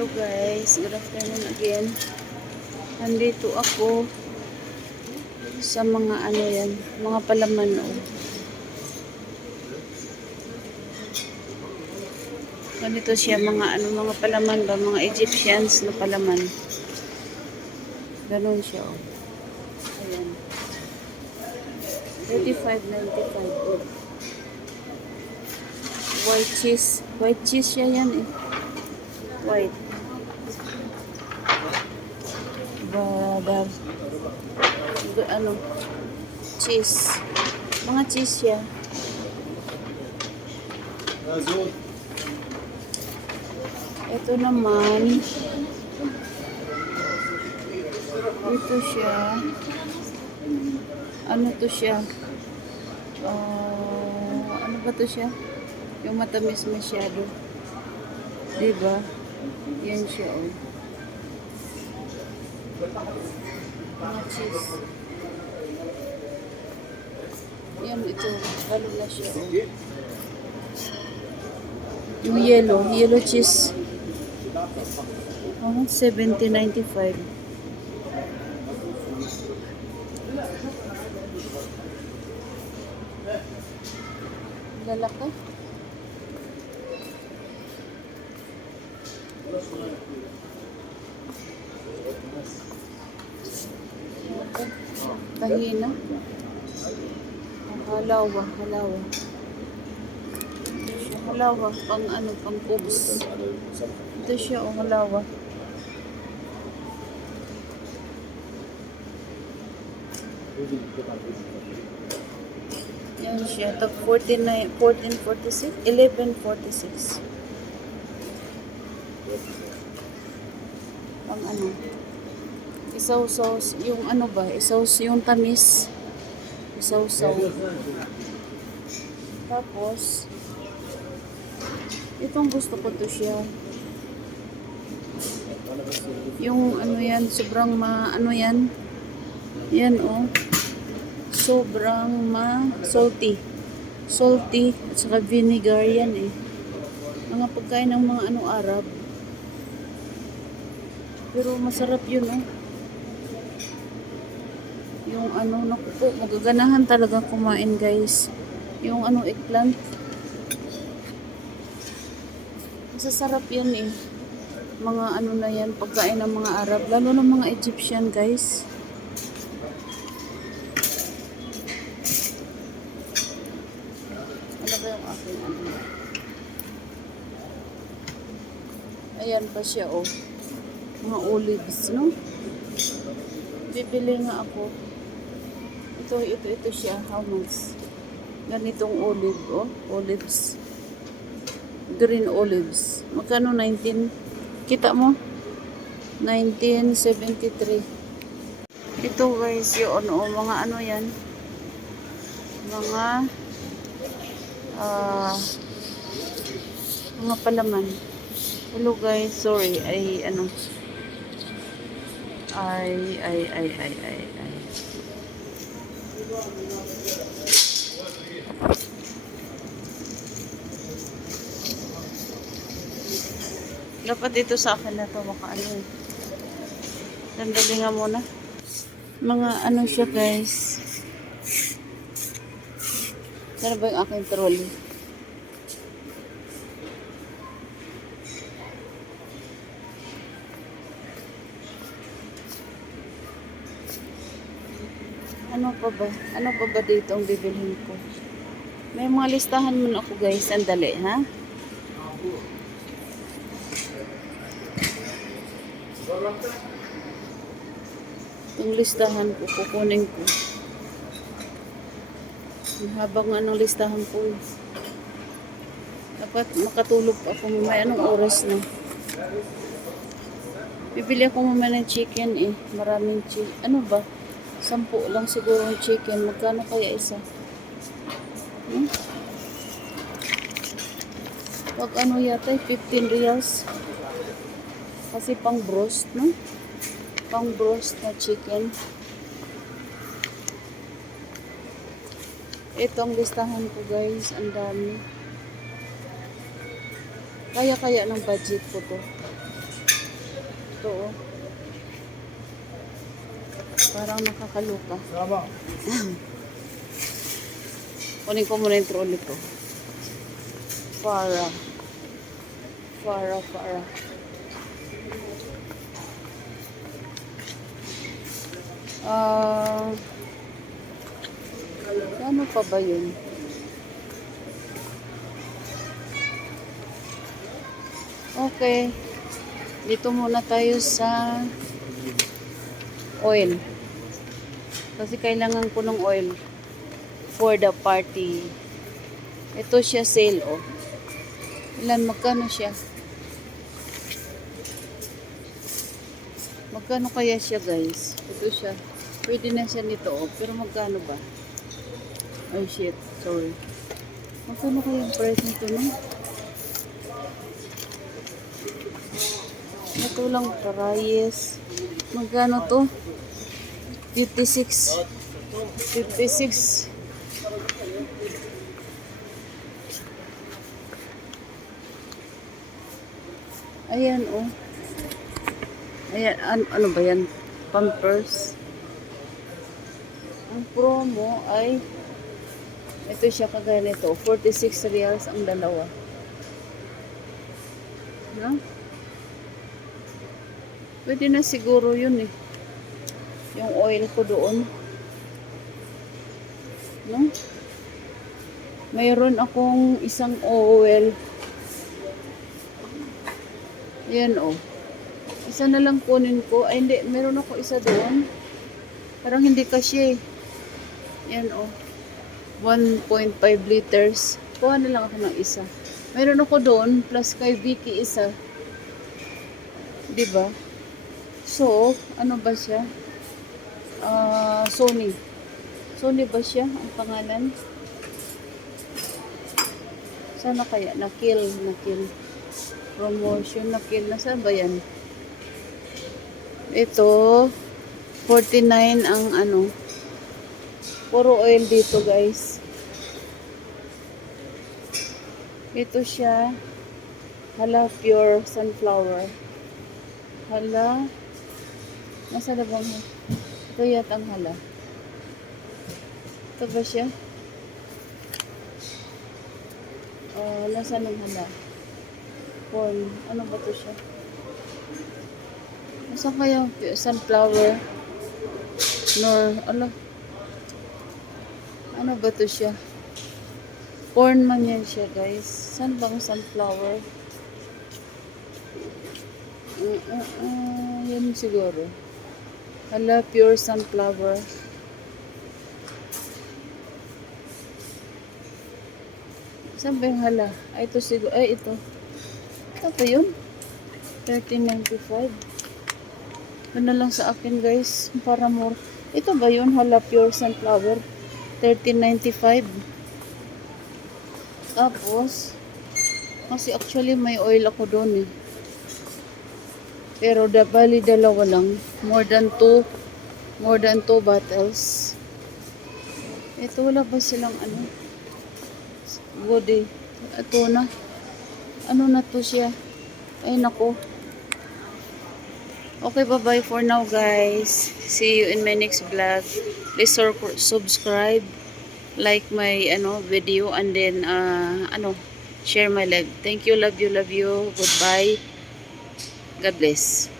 Hello guys, good afternoon again. Nandito ako sa mga ano yan, mga palaman o. Nandito siya mga ano, mga palaman ba, mga Egyptians na palaman. Ganon siya o. Ayan. 35.95 o. White cheese siya yan eh. White. Badar. Ano? Cheese. Mga cheese siya. Ito naman. Ito siya. Ano to siya? Ano ba to siya? Yung matamis masyado. Diba? Yan siya, oh. Mga cheese. Yan, ito. Halo na siya, oh. Yung yellow cheese. Oh, 70.95. Lalaki. Tahina. Halawa. Halawa, pang ano, pang cubes. Ito siya, oh, halawa. Yan siya, tag 14.46, 11.46. Pang ano, isaw-saw, yung ano ba, yung tamis. Isaw-saw. Tapos, itong gusto ko to siya. Yung ano yan, sobrang ano yan. Yan oh. Sobrang salty. Salty at saka vinegar yan eh. Mga pagkain ng mga ano Arab. Pero masarap yun oh. Yung ano, naku po, magaganahan talaga kumain guys. Yung ano, eggplant. Masasarap yan eh. Mga ano na yan, pagkain ng mga Arab. Lalo ng mga Egyptian guys. Ano ba yung aking ano? Ayan pa siya oh. Mga olives, no? Bibili nga ako. Ito siya. How much? Ganitong olive, oh. Olives. Green olives. Magkano? 19? Kita mo? 1973. Ito guys, yun, oh. Mga ano yan. Mga palaman. Hello guys, sorry. Dapat dito sa akin na to makaano eh. Sandali nga muna. Mga ano siya guys. Saan ba yung aking trolley? Ano pa ba dito ang bibilhin ko? May mga listahan muna ako guys. Sandali, ha? Itong listahan ko, kukunin ko. Habang anong listahan ko. Dapat makatulog ako mamaya. Anong oras na? Bibili ako mamaya ng chicken eh. Maraming chicken. Ano ba? 10 lang siguro ang chicken. Magkano kaya isa? Pag ano yata, 15 reals. Kasi pang broast, no? Pang broast na chicken. Ito ang listahan ko guys. Ang dami. Kaya ng budget ko to. Ito, oh. Parang nakakaloka. Tama. Kunin ko muna yung trolley ko. Para. Ano pa ba yun? Okay. Dito muna tayo sa oil. Kasi kailangan ko ng oil for the party. Ito siya sale, oh. Ilan, magkano siya? Magkano kaya siya, guys? Ito siya. Pwede na siya nito, oh. Pero magkano ba? Ay, shit. Sorry. Magkano kaya yung price nito, no? Ito lang, price. Magkano to? 56. Ayan, oh. Ayan, ano ba yan? Pampers. Ang promo ay ito siya, kagaya nito. 46 reals ang dalawa. No? Pwede na siguro yun, eh. Yung oil ko doon. No? Mayroon akong isang oil. Yan, oh. Isa na lang kunin ko. Ay, hindi. Meron ako isa doon. Parang hindi kasi. Yan, oh. 1.5 liters. Kuha na lang ako ng isa. Meron ako doon. Plus kay Vicky isa. Diba? So, ano ba siya? Sony. Sony ba siya? Ang pangalan? Sana kaya? Nakil. Promotion, nakil. Nasaan ba yan? Ito, 49 ang ano. Puro oil dito, guys. Ito siya. Hala, pure sunflower. Hala. Nasa labang mo? Ito yata ang hala. Ito ba siya? Nasa ng hala? Corn. Ano ba to siya? Nasa kaya sunflower? Ano ba to siya? Corn man yan siya, guys. Saan bang sunflower? Yan siguro. Hala, pure sunflower. Saan ba yung hala? Ay, ito siguro. Ay, ito. Ito pa yun? 13.95. Ano lang sa akin, guys. Para more. Ito ba yun? Hala, pure sunflower. 13.95. Tapos, kasi actually may oil ako doon, eh. Pero bali dalawa lang. More than 2 bottles. Ito, wala ba silang ano? Body. Ito na. Ano na to siya? Ay, nako. Okay, bye-bye for now, guys. See you in my next vlog. Please subscribe, like my video, and then share my live. Thank you, love you. Goodbye. God bless.